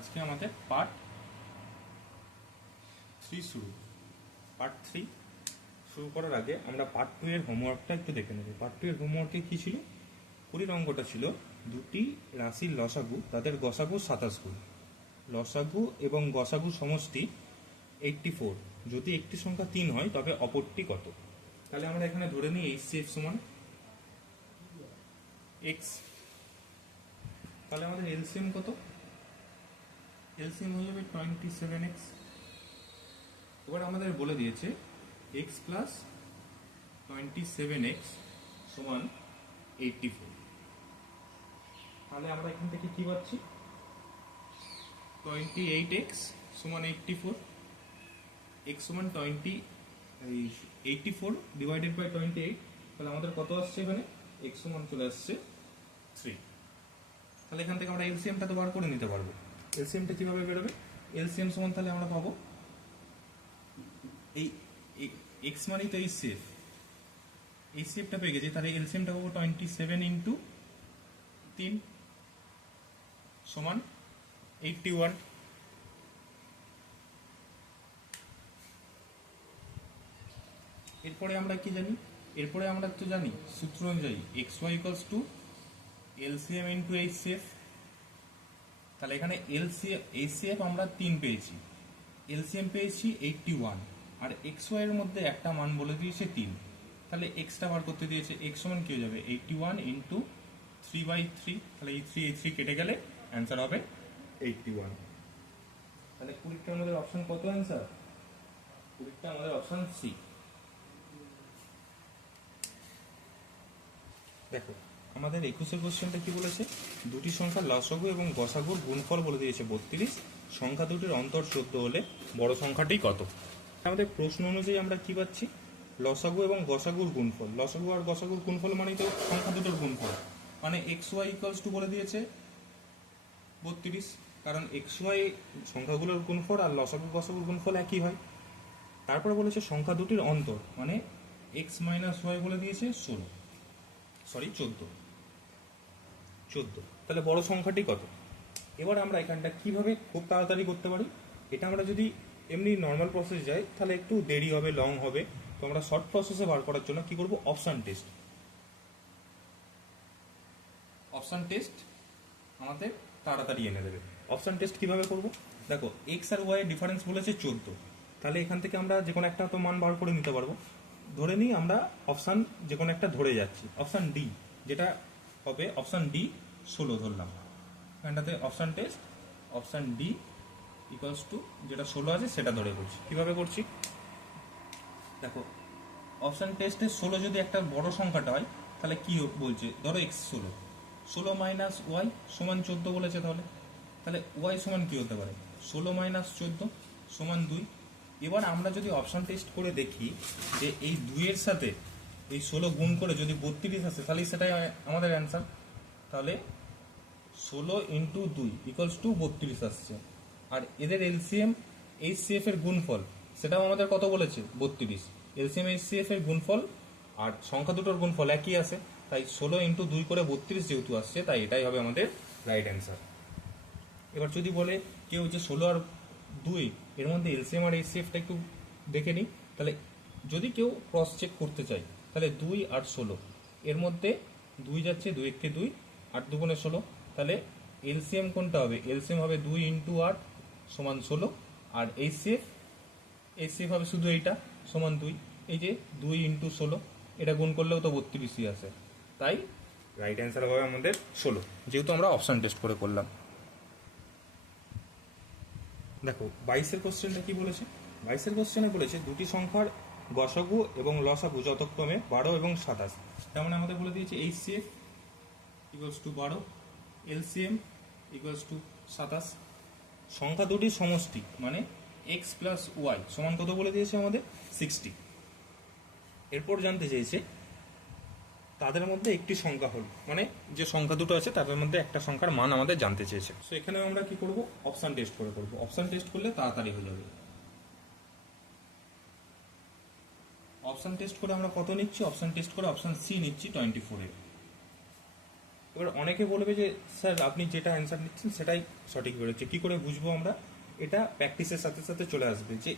আজকে আমাদের পার্ট 3 শুরু। পার্ট 3 শুরু করার আগে আমরা পার্ট 2 এর হোমওয়ার্কটা একটু দেখে নেব। পার্ট 2 এর হোমওয়ার্কে কি ছিল? 20 অঙ্কটা ছিল দুটি রাশির লসাগু, তাদের গসাগু 27 গুণ। লসাগু এবং গসাগু সমষ্টি 84। যদি একটি সংখ্যা 3 হয় তবে অপরটি কত? তাহলে আমরা এখানে ধরে নিই HCF সমান x। তাহলে আমাদের এলসিএম কত? এলসিএম হয়ে যাবে 27x। এবার আমাদের বলে দিয়েছে x প্লাস 27x সমান 84। তাহলে আমরা এখান থেকে কি পাচ্ছি? 28x সমান 84। x সমান 84 ডিভাইডেড বাই 28। তাহলে আমাদের কত আসছে এখানে? x সমান চলে আসছে 3। তাহলে এখান থেকে আমরা এলসিএমটা তো বার করে নিতে পারবো। এলসিএমটা কিভাবে বেরোবে? এলসিএম সমান তাহলে আমরা পাবো এই এক্স মানেই তো এইচসিএফ, এইচসিএফটা পেয়ে গেছি। তাহলে এলসিএমটা পাবো 27 ইন্টু 3 সমান 81। এরপরে আমরা কি জানি? এরপরে আমরা তো জানি সূত্র অনুযায়ী X Y equals to LCM into HCF. তাহলে এখানে এইচসিএফ আমরা 3 পেয়েছি, এলসিএম পেয়েছি 81, আর এক্স ওয়াই এর মধ্যে একটা মান বলে দিয়েছে 3। তাহলে এক্সটা বার করতে দিয়েছে। এক্স সমান কি হয়ে যাবে? 81 ইন্টু 3/3। তাহলে এই 3 কেটে গেলে অ্যান্সার হবে 81। তাহলে 20টা আমাদের অপশন কত অ্যান্সার? 20টা আমাদের অপশন সি। দেখো আমাদের 21এর কোশ্চেনটা কি বলেছে? দুটি সংখ্যার লসাগু এবং গসাগুর গুণফল বলে দিয়েছে 32। সংখ্যা দুটির অন্তর 14 হলে বড় সংখ্যাটি কত? আমাদের প্রশ্ন অনুযায়ী আমরা কি পাচ্ছি? লসাগু এবং গসাগুর গুণফল। লসাগু আর গসাগুর গুণফল মানেই তো সংখ্যা দুটোর গুণফল, মানে এক্স ওয়াই ইকুয়ালস টু বলে দিয়েছে 32। কারণ এক্স ওয়াই সংখ্যাগুলোর গুণফল আর লসাগু গসাগুর গুণফল একই হয়। তারপরে বলেছে সংখ্যা দুটির অন্তর, মানে এক্স মাইনাস ওয়াই বলে দিয়েছে 14। তাহলে বড় সংখ্যাটি কত? এবার আমরা এখানটা কিভাবে খুব তাড়াতাড়ি করতে পারি? এটা আমরা যদি এমনি নর্মাল প্রসেস যাই তাহলে একটু দেরি হবে, লং হবে। তো আমরা শর্ট প্রসেসে বার করার জন্য কি করব? Option test. অপশন টেস্ট আমাদের তাড়াতাড়ি এনে দেবে। অপশন টেস্ট কিভাবে করব? দেখো এক্স আর ওয়াই এর ডিফারেন্স বলেছে 14। তাহলে এখান থেকে আমরা যে কোনো একটা তো মান বার করে নিতে পারবো। ধরে নিই আমরা অপশন যে কোনো একটা ধরে যাচ্ছি, অপশন ডি, যেটা হবে অপশন ডি 16 ধরলাম। এখানটাতে option test option D equals to যেটা 16 আছে সেটা ধরে করছি। কিভাবে করছি দেখো, অপশন টেস্টে 16 যদি একটা বড় সংখ্যাটা হয় তাহলে কি বলছে? ধরো এক্স 16 মাইনাস ওয়াই সমান 14 বলেছে। তাহলে ওয়াই সমান কি হতে পারে? 16 মাইনাস 14 সমান 2। এবার আমরা যদি অপশন টেস্ট করে দেখি যে এই 2 এর সাথে এই 16 গুণ করে যদি 32 আসে তাহলে সেটাই আমাদের অ্যান্সার। তাহলে 16 ইন্টু 2 ইকুয়ালস টু 32 আসছে। আর এদের এলসিএম এইচসিএফ এর গুণফল সেটাও আমাদের কত বলেছে? 32। এলসিএম এইচসিএফ এর গুণফল আর সংখ্যা দুটোর গুণফল একই আসে, তাই 16 ইন্টু 2 করে 32 যেহেতু আসছে তাই এটাই হবে আমাদের রাইট অ্যান্সার। এবার যদি বলে কেউ যে 16 আর 2 এর মধ্যে এলসিএম আর এইচসিএফটা একটু দেখে নিই, তাহলে যদি কেউ ক্রস চেক করতে চায় তাহলে 2 আর 16 এর মধ্যে 2 যাচ্ছে, 2 একে 2, 8 দুগুণে 16। তাহলে এলসিএম কোনটা হবে? এলসিএম হবে 2 ইন্টু 8 সমান 16, আর এইচসিএফ হবে শুধু এইটা সমান 2। এই যে 2 ইন্টু 16 এটা গুণ করলেও তো 32ই আসে, তাই রাইট অ্যান্সার হবে আমাদের 16, যেহেতু আমরা অপশন টেস্ট করে করলাম। দেখো 22-এর কোশ্চেনটা কি বলেছে? 22-এর কোশ্চেনে বলেছে দুটি সংখ্যার গসাগু এবং লসাগু যথাক্রমে 12 এবং 27। তার মানে আমাদের বলে দিয়েছে HCF equals to 12, LCM equals to 27। সংখ্যা দুটির সমষ্টি মানে এক্স প্লাস ওয়াই সমান কত বলে দিয়েছে আমাদের? 60। এরপর জানতে চেয়েছে তাদের মধ্যে একটি সংখ্যা হল, মানে যে সংখ্যা দুটো আছে তাদের মধ্যে একটা সংখ্যার মান আমাদের জানতে চেয়েছে। তো এখানে আমরা কি করব? অপশন টেস্ট করে করব। অপশন টেস্ট করলে তাড়াতাড়ি হয়ে যাবে। অপশন টেস্ট করে আমরা কত নিচ্ছি? অপশন টেস্ট করে অপশন সি নিচ্ছি 24 এর। এবার অনেকে বলবে যে স্যার আপনি যেটা অ্যান্সার নিচ্ছেন সেটাই সঠিক বেরোচ্ছে, কী করে বুঝবো আমরা? এটা প্র্যাকটিসের সাথে সাথে চলে আসবে যে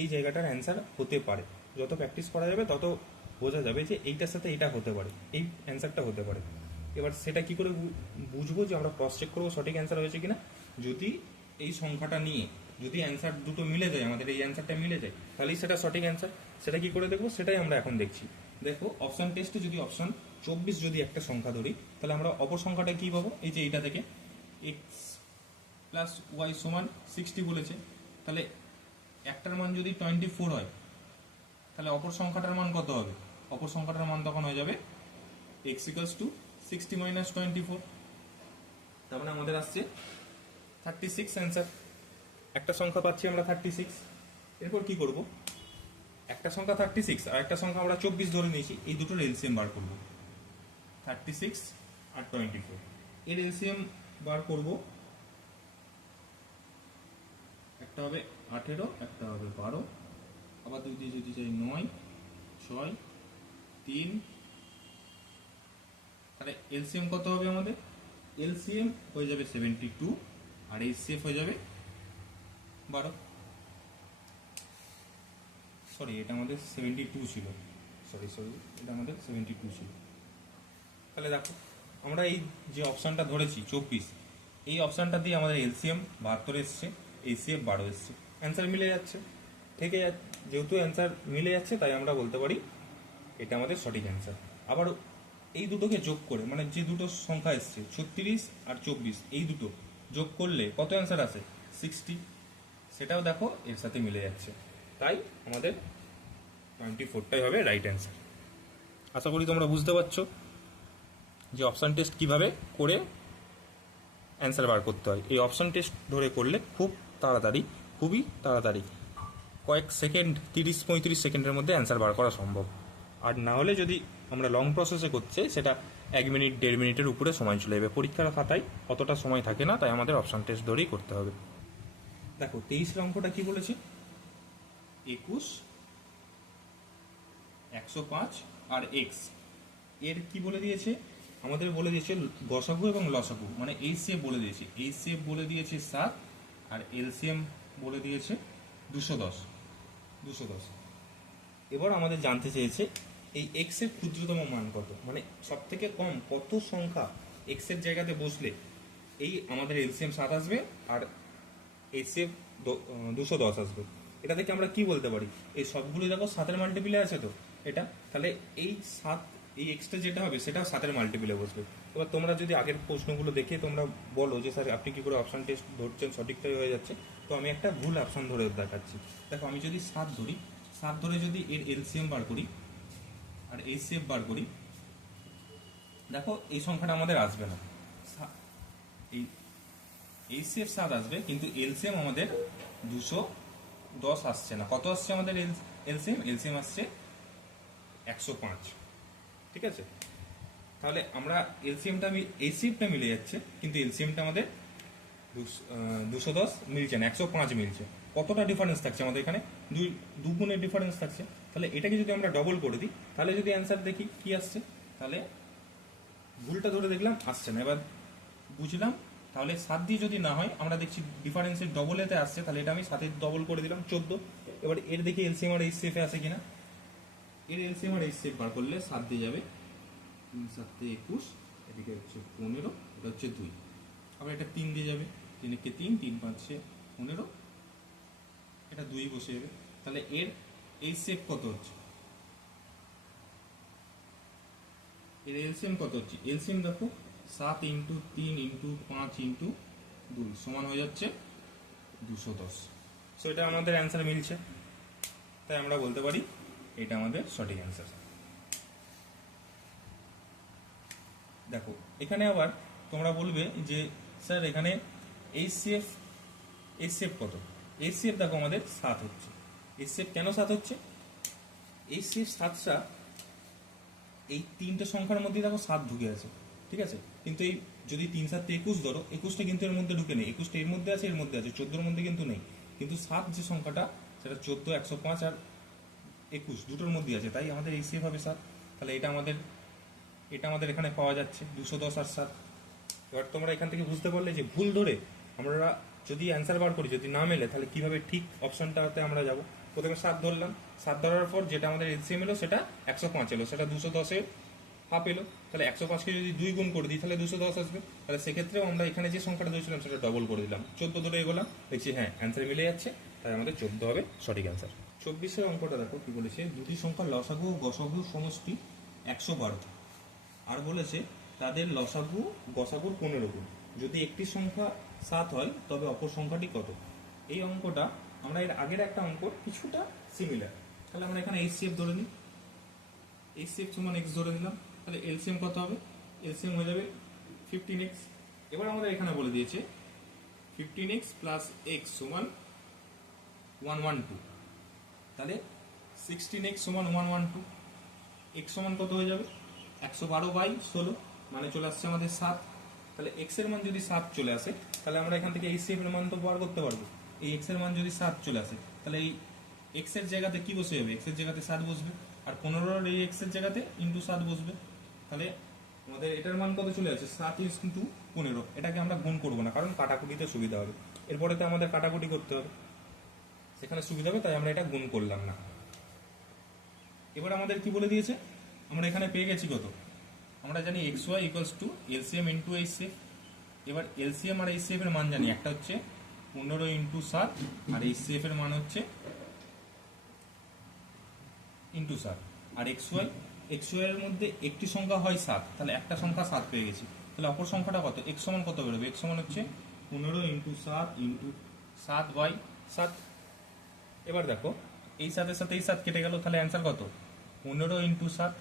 এই জায়গাটার অ্যান্সার হতে পারে। যত প্র্যাকটিস করা যাবে তত বোঝা যাবে যে এইটার সাথে এইটা হতে পারে, এই অ্যান্সারটা হতে পারে। এবার সেটা কি করে বুঝবো যে আমরা ক্রস চেক করবো সঠিক অ্যান্সার হয়েছে কিনা? যদি এই সংখ্যাটা নিয়ে যদি অ্যান্সার দুটো মিলে যায়, আমাদের এই অ্যান্সারটা মিলে যায়, তাহলেই সেটা সঠিক অ্যান্সার। সেটা কি করে দেখবো? সেটাই আমরা এখন দেখছি। দেখো অপশন টেস্টে যদি অপশন 24 যদি একটা সংখ্যা ধরি, তাহলে আমরা অপর সংখ্যাটা কি পাবো? এই যে এইটা থেকে এক্স প্লাস ওয়াই সমান 60 বলেছে, তাহলে একটার মান যদি 24 হয়, তাহলে অপর সংখ্যাটার মান কত হবে? অপর সংখ্যাটার মান তখন হয়ে যাবে এক্স ইকুয়ালস টু 60 মাইনাস 24। তার মানে আমাদের আসছে 36 অ্যান্সার। একটা সংখ্যা পাচ্ছি আমরা 36। এরপর কি করব? একটা সংখ্যা 36 আর একটা সংখ্যা আমরা 24 ধরে নিয়েছি, এই দুটোর এলসিএম বার করব। 36 আর 24 এর এলসিএম বার করব। একটা হবে 18, একটা হবে 12, আবার 2 দিয়ে যদি চাই 9, 6, 3, তাহলে এলসিএম কত হবে আমাদের? এলসিএম হয়ে যাবে 72 আর এইচসিএফ হয়ে যাবে 12। সরি, এটা আমাদের 72 ছিল। সরি, এটা আমাদের 72 ছিল। তাহলে দেখো আমরা এই যে অপশানটা ধরেছি 24, এই অপশানটা দিয়ে আমাদের এলসিএম 72 এসছে, এইচসিএফ 12 এসছে, অ্যান্সার মিলে যাচ্ছে। থেকে যেহেতু অ্যান্সার মিলে যাচ্ছে তাই আমরা বলতে পারি এটা আমাদের সঠিক অ্যান্সার। আবার এই দুটোকে যোগ করে, মানে যে দুটো সংখ্যা এসছে 36 আর 24, এই দুটো যোগ করলে কত অ্যান্সার আসে? 60। সেটাও দেখো এর সাথে মিলে যাচ্ছে, তাই আমাদের 24টাই হবে রাইট অ্যান্সার। আশা করি তোমরা বুঝতে পারছো যে অপশান টেস্ট কিভাবে করে অ্যান্সার বার করতে হয়। এই অপশান টেস্ট ধরে করলে খুব তাড়াতাড়ি, খুবই তাড়াতাড়ি, কয়েক সেকেন্ড, 30-35 সেকেন্ডের মধ্যে অ্যান্সার বার করা সম্ভব। আর না হলে যদি আমরা লং প্রসেসে করছে, সেটা 1 মিনিট 1.5 মিনিটের উপরে সময় চলে যাবে। পরীক্ষার খাতায় অতটা সময় থাকে না, তাই আমাদের অপশান টেস্ট ধরেই করতে হবে। দেখো 23 অঙ্কটা কি বলেছে? 21, 105 আর এক্স এর কি বলে দিয়েছে? আমাদের বলে দিয়েছে গসাগু এবং লসাগু, মানে এইচসিএফ বলে দিয়েছে। এইচসিএফ বলে দিয়েছে 7 আর এলসিএম বলে দিয়েছে 210। এবার আমাদের জানতে চেয়েছে এই এক্স এর ক্ষুদ্রতম মান কত, মানে সব থেকে কম কত সংখ্যা এক্স এর জায়গাতে বসলে এই আমাদের এলসিএম 7 আসবে আর এইচসিএফ 210 আসবে। এটা থেকে আমরা কি বলতে পারি? এই সবগুলো দেখো 7-এর মাল্টিপিলে আছে তো এটা, তাহলে এই 7, এই এক্সটা যেটা হবে সেটাও 7-এর মাল্টিপিলে বসবে। এবার তোমরা যদি আগের প্রশ্নগুলো দেখে তোমরা বলো যে স্যার আপনি কি করে অপশন টেস্ট ধরছেন, সঠিকটাই হয়ে যাচ্ছে, তো আমি একটা ভুল অপশন ধরে দেখাচ্ছি। দেখো আমি যদি 7 ধরি, 7 ধরে যদি এর এলসিএম বার করি আর এইচসিএফ বার করি, দেখো এই সংখ্যাটা আমাদের আসবে না। এই এইচসিএফ 7 আসবে, কিন্তু এলসিএম আমাদের 210 আসছে না। কত আসছে আমাদের এলসিএম? এলসিএম আসছে 105। ঠিক আছে, তাহলে আমরা এইচসিএফটা মিলে যাচ্ছে, কিন্তু এলসিএমটা আমাদের 210 মিলছে না, 105 মিলছে। কতটা ডিফারেন্স থাকছে আমাদের এখানে? দু গুণের ডিফারেন্স থাকছে। তাহলে এটাকে যদি আমরা ডবল করে দিই, তাহলে যদি অ্যান্সার দেখি কি আসছে, তাহলে ভুলটা ধরে দেখলাম আসছে না। এবার বুঝলাম, তাহলে 7 দিয়ে যদি না হয়, আমরা দেখছি ডিফারেন্সের ডবলেতে আসছে, তাহলে এটা আমি 7-এর ডবল করে দিলাম 14। এবার এর দেখি এলসিএম আর এইচসিএফ এ আছে কিনা। এর এলসিএম আর এইচসিএফ বার করলে 7 দিয়ে যাবে, 3 7 21, এদিকে হচ্ছে 15, এটা হচ্ছে 2। আবার এটা 3 দিয়ে যাবে, 3 একে 3, 3 5 15, এটা 2 বসে যাবে। তাহলে এর এইচসিএফ কত হচ্ছে? এর এলসিএম কত হচ্ছে? এলসিএম দেখো 7 ইন্টু 3 ইন্টু 5 ইন্টু 2 সমান হয়ে যাচ্ছে 210। সো এটা আমাদের অ্যান্সার মিলছে, তাই আমরা বলতে পারি এটা আমাদের সঠিক অ্যান্সার। দেখো এখানে আবার তোমরা বলবে যে স্যার এখানে এইচসিএফ কত? এইচসিএফ দেখো আমাদের 7 হচ্ছে। এইচসিএফ কেন 7 হচ্ছে? এইচসিএফ 7টা এই তিনটে সংখ্যার মধ্যে দেখো 7 ঢুকে আছে, ঠিক আছে, কিন্তু এই যদি 3 7 21 ধরো, 21টা কিন্তু এর মধ্যে ঢুকে নেই। 21টা এর মধ্যে আছে, এর মধ্যে আছে, 14-এর মধ্যে কিন্তু নেই। কিন্তু 7 যে সংখ্যাটা, সেটা 14, 105 আর 21 দুটোর মধ্যে আছে, তাই আমাদের এইচসিএফ হবে 7। তাহলে এটা আমাদের এটা আমাদের এখানে পাওয়া যাচ্ছে 210 আর 7। এবার তোমরা এখান থেকে বুঝতে পারলে যে ভুল ধরে আমরা যদি অ্যান্সার বার করি, যদি না মেলে তাহলে কিভাবে ঠিক অপশনটাতে আমরা যাব। প্রথমে 7 ধরলাম, 7 ধরার পর যেটা আমাদের এলসিএম এলো সেটা 105 এলো, সেটা 210-এর হাফ এলো। তাহলে 105কে যদি 2 গুণ করে দিই তাহলে 210 আসবে। তাহলে সেক্ষেত্রেও আমরা এখানে যে সংখ্যাটা ধরেছিলাম সেটা ডবল করে দিলাম, 14 ধরে এগোলাম, দেখছি হ্যাঁ অ্যান্সার মিলে যাচ্ছে, তাই আমাদের 14 হবে সঠিক অ্যান্সার। 24-এর অঙ্কটা দেখো কি বলেছে, দুটি সংখ্যার লসাগু ও গসাগুর সমষ্টি 112, আর বলেছে তাদের লসাগু গসাগুর 15 গুণ। যদি একটি সংখ্যা 7 হয় তবে অপর সংখ্যাটি কত? এই অঙ্কটা আমরা এর আগের একটা অঙ্ক কিছুটা সিমিলার। তাহলে আমরা এখানে এইচসিএফ ধরে নিই, এইচসিএফ সমান এক্স ধরে দিলাম। তাহলে এলসিএম কত হবে? এলসিএম হয়ে যাবে 15x। এবার আমাদের এখানে বলে দিয়েছে 15x প্লাস এক্স সমান 112। তাহলে 16x সমান 112। এক্স সমান কত হয়ে যাবে? 112/16, মানে চলে আসছে আমাদের 7। তাহলে এক্স এর মান যদি 7 চলে আসে তাহলে আমরা এখান থেকে এইচসিএফ এর মান তো বার করতে পারবো। এই এক্স এর মান যদি 7 চলে আসে তাহলে এই এক্স এর জায়গাতে কি বসে যাবে? এক্স এর জায়গাতে 7 বসবে, আর 15 এই এক্স এর জায়গাতে ইন্টু 7 বসবে। তাহলে আমাদের এটার মান কত চলে আসে? 7 ইন্টু 15। এটাকে আমরা গুণ করবো না, কারণ কাটাকুটিতে সুবিধা হবে। এরপরে তো আমাদের কাটাকুটি করতে হবে, সেখানে সুবিধা হবে, তাই আমরা এটা গুণ করলাম না। এবার আমাদের কি বলে দিয়েছে, আমরা এখানে পেয়ে গেছি কত? আমরা জানি X Y equals to LCM into HCF. এবার এলসিএম আর এইচসিএফ এর মান জানি, একটা হচ্ছে 15 ইন্টু 7, আর এইচসিএফ এর মান হচ্ছে ইন্টু 7। আর এক্স ওয়াই এর মধ্যে একটি সংখ্যা হয় 7, তাহলে একটা সংখ্যা 7 পেয়ে গেছি। তাহলে অপর সংখ্যাটা কত? এক্স সমান কত বেরোবে? এক্স সমান হচ্ছে 15 ইন্টু 7 ইন্টু 7/7। এবার দেখো এই 7 এর সাথে এই 7 কেটে গেল, তাহলে অ্যান্সার কত? 15 ইন্টু 7।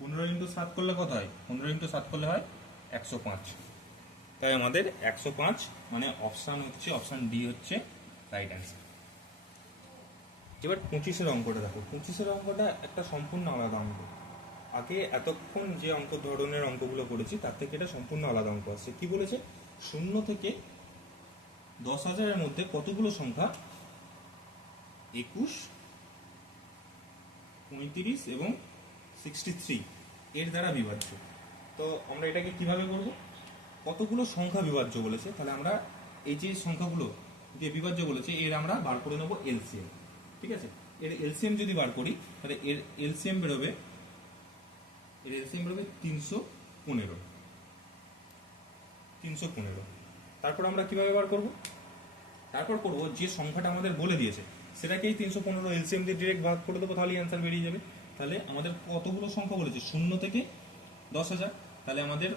15 ইন্টু 7 করলে কত হয়? 15 ইন্টু 7 করলে হয় 105। তাই আমাদের 105, মানে অপশান হচ্ছে অপশান ডি হচ্ছে রাইট অ্যান্সার। এবার 25-এর অঙ্কটা দেখো। 25-এর অঙ্কটা একটা সম্পূর্ণ আলাদা অঙ্ক। আগে এতক্ষণ যে অঙ্ক ধরনের অঙ্কগুলো করেছি তার থেকে এটা সম্পূর্ণ আলাদা অঙ্ক আসছে। কি বলেছে? 0 থেকে 10,000-এর মধ্যে কতগুলো সংখ্যা 21, 35 এবং 63 এর দ্বারা বিভাজ্য। তো আমরা এটাকে কিভাবে করব? কতগুলো সংখ্যা বিভাজ্য বলেছে, তাহলে আমরা এই যে সংখ্যাগুলো যে বিভাজ্য বলেছে এর আমরা বার করে নেব এলসিএম। ঠিক আছে, এর এলসিএম যদি বার করি তাহলে এর এলসিএম বেরোবে 315। তারপর আমরা কিভাবে বার করব? তারপর করব যে সংখ্যাটা আমাদের বলে দিয়েছে সেটাকেই 315 এলসিএম দিয়ে ডিরেক্ট ভাগ করে দেবো, তাহলেই অ্যান্সার বেরিয়ে যাবে। তাহলে আমাদের কতগুলো সংখ্যা বলেছে? 0 থেকে 10,000। তাহলে আমাদের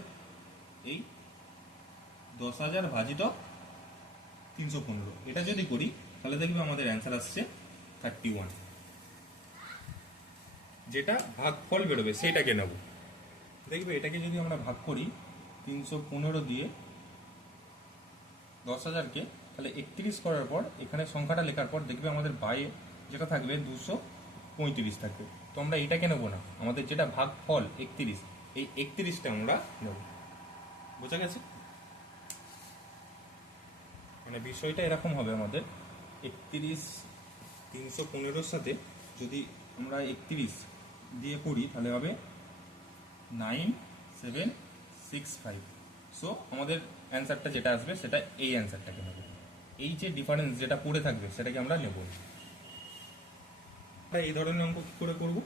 এই 10,000 ভাজিত 315 এটা যদি করি তাহলে দেখবে আমাদের অ্যান্সার আসছে 31। যেটা ভাগফল বেরোবে সেইটাকে নেব। দেখবে এটাকে যদি আমরা ভাগ করি 315 দিয়ে 10,000-কে, তাহলে 31 করার পর এখানে সংখ্যাটা লেখার পর দেখবে আমাদের বাইরে যেটা থাকবে 235 থাকবে। তো আমরা এটাকে নেবো না, আমাদের যেটা ভাগফল 31, এই 31টা আমরা নেব। বোঝা গেছে? মানে বিষয়টা এরকম হবে আমাদের 31 315-র সাথে যদি আমরা 31 দিয়ে করি তাহলে হবে 9765। সো আমাদের অ্যান্সারটা যেটা আসবে সেটা এই অ্যান্সারটাকে নেব। এই যে ডিফারেন্স যেটা পড়ে থাকবে সেটাকে আমরা নেব। এই ধরনের অঙ্ক কি করে করব?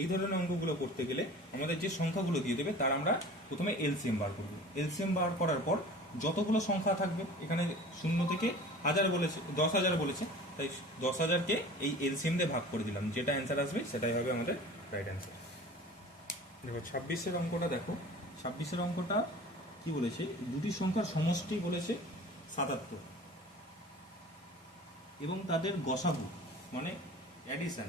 এই ধরনের অঙ্কগুলো করতে গেলে আমাদের যে সংখ্যাগুলো দিয়ে দেবে তার আমরা প্রথমে এলসিএম বার করব। এলসিএম বার করার পর যতগুলো সংখ্যা থাকবে, এখানে 0 থেকে 1000 বলেছে, 10,000 বলেছে, তাই 10,000-কে এই এলসিএম দিয়ে ভাগ করে দিলাম, যেটা অ্যান্সার আসবে সেটাই হবে আমাদের রাইট অ্যান্সার। দেখো 26-এর অঙ্কটা দেখো। 26-এর অঙ্কটা কি বলেছে? দুটি সংখ্যার সমষ্টি বলেছে 77 এবং তাদের গসাগু মানে অ্যাডিশন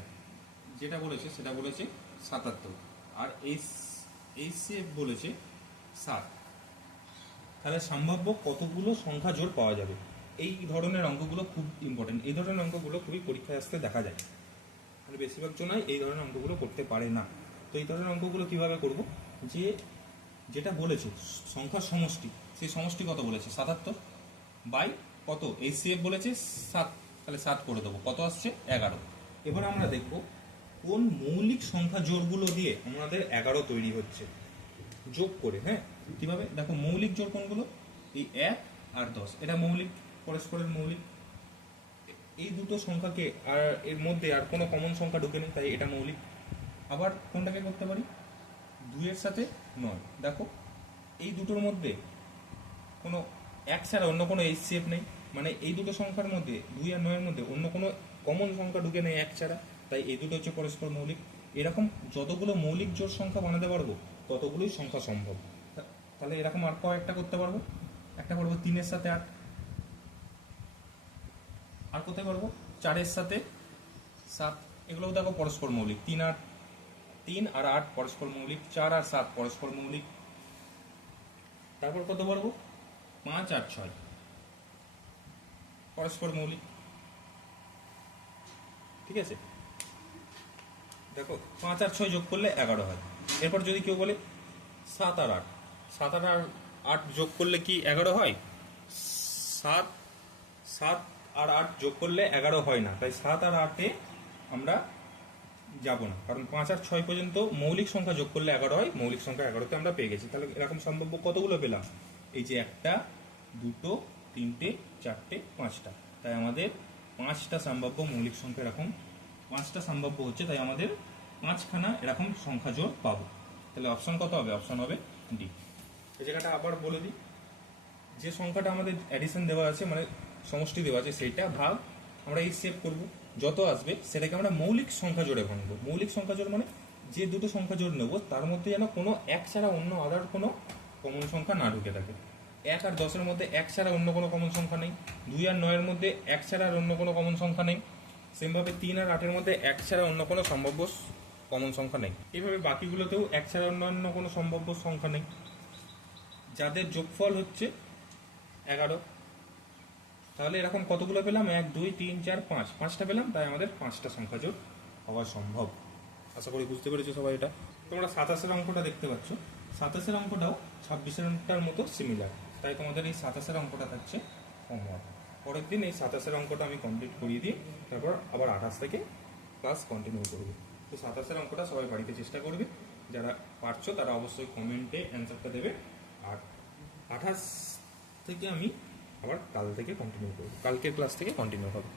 যেটা বলেছে সেটা বলেছে 77, আর এইচসিএফ বলেছে 7। তাহলে সম্ভাব্য কতগুলো সংখ্যা জোড় পাওয়া যাবে? এই ধরনের অঙ্কগুলো খুব ইম্পর্টেন্ট। এই ধরনের অঙ্কগুলো খুবই পরীক্ষায় আসতে দেখা যায়, মানে বেশিরভাগ জনাই এই ধরনের অঙ্কগুলো করতে পারে না। তো এই ধরনের অঙ্কগুলো কিভাবে করব? যে যেটা বলেছে সংখ্যার সমষ্টি, সেই সমষ্টি কত বলেছে? 77 বাই কত? এইচসিএফ বলেছে 7, তাহলে 7 করে দেবো, কত আসছে? 11। এবার আমরা দেখব কোন মৌলিক সংখ্যা জোড়গুলো দিয়ে আমাদের 11 তৈরি হচ্ছে। যোগ করে। হ্যাঁ, কিভাবে দেখো, মৌলিক জোড় কোনগুলো, এই 1 আর 10, এটা মৌলিক, পরস্পরের মৌলিক। এই দুটো সংখ্যাকে আর এর মধ্যে আর কোনো কমন সংখ্যা ঢুকে নেই, তাই এটা মৌলিক। আবার কোনটাকে করতে পারি, 2 এর সাথে 9, দেখো এই দুটোর মধ্যে কোনো 1 ছাড়া অন্য কোনো HCF নেই, মানে এই দুটো সংখ্যার মধ্যে 2 আর 9 এর মধ্যে অন্য কোনো কমন সংখ্যা ঢুকে নেই 1 ছাড়া, তাই এই দুটো হচ্ছে পরস্পর মৌলিক। এরকম যতগুলো মৌলিক জোড় সংখ্যা বানাতে পারবো ততগুলোই সংখ্যা সম্ভব। তাহলে এরকম আর কয়েকটা করতে পারবো, একটা করবো 3 এর সাথে 8, আর কোথায় পারবো 4 এর সাথে 7, এগুলোও দেখো পরস্পর মৌলিক। 3 আর 8 পরস্পর মৌলিক, 4 আর 7 পরস্পর মৌলিক। তারপর কত পারবো, 5 আর 6 পরস্পর মৌলিক। ঠিক আছে, দেখো 5 আর 6 যোগ করলে 11 হয়। এরপর যদি কেউ বলে 7 আর 8, 7 আর 8 যোগ করলে কি 11 হয়? 7 আর 8 যোগ করলে 11 হয় না, তাই 7 আর 8-এ আমরা যাব না, কারণ 5 আর 6 পর্যন্ত মৌলিক সংখ্যা যোগ করলে 11 হয়, মৌলিক সংখ্যা 11-তে আমরা পেয়ে গেছি। তাহলে এরকম সম্ভাব্য কতগুলো পেলাম, এই যে 1টা 2টো 3টে 4টে 5টা, তাই আমাদের 5টা সম্ভাব্য মৌলিক সংখ্যা, এরকম 5টা সম্ভাব্য হচ্ছে, তাই আমাদের 5খানা এরকম সংখ্যা জোড় পাবো। তাহলে অপশন কত হবে, অপশন হবে ডি। এই জায়গাটা আবার বলে দিই, যে সংখ্যাটা আমাদের অ্যাডিশন দেওয়া আছে, মানে সমষ্টি দেওয়া আছে, সেইটা ভাগ আমরা এই সেভ করবো, যত আসবে সেটাকে আমরা মৌলিক সংখ্যা জোড়ে ভাঙবো। মৌলিক সংখ্যা জোড় মানে যে দুটো সংখ্যা জোড় নেবো তার মধ্যে যেন কোনো 1 ছাড়া অন্য আদার কোনো কমন সংখ্যা না ঢুকে থাকে। 1 আর 10-এর মধ্যে 1 ছাড়া অন্য কোনো কমন সংখ্যা নেই, 2 আর 9-এর মধ্যে 1 ছাড়া আর অন্য কোনো কমন সংখ্যা নেই, সেমভাবে 3 আর 8-এর মধ্যে 1 ছাড়া অন্য কোনো সম্ভাব্য কমন সংখ্যা নেই। এইভাবে বাকিগুলোতেও 1 ছাড়া অন্য কোনো সম্ভাব্য সংখ্যা নেই, যাদের যোগফল হচ্ছে 11। তাহলে এরকম কতগুলো পেলাম, 1 2 3 4 5, 5টা পেলাম, তাই আমাদের 5টা সংখ্যা জোড় হওয়া সম্ভব। আশা করি বুঝতে পেরেছো সবাই এটা। তোমরা 27-এর অঙ্কটা দেখতে পাচ্ছ, 27-এর অঙ্কটাও 26-এর মতো সিমিলার, তাই তোমাদের এই 27-এর অঙ্কটা থাকছে হোমওয়ার্ক। পরের দিন এই 27-এর অঙ্কটা আমি কমপ্লিট করিয়ে দিই, তারপর আবার 28 থেকে ক্লাস কন্টিনিউ করবো। তো 27-এর অঙ্কটা সবাই বাড়িতে চেষ্টা করবে, যারা পারছো তারা অবশ্যই কমেন্টে অ্যান্সারটা দেবে। আর 28 থেকে আমি আবার কাল থেকে কন্টিনিউ করবো, কালকের ক্লাস থেকে কন্টিনিউ হবে।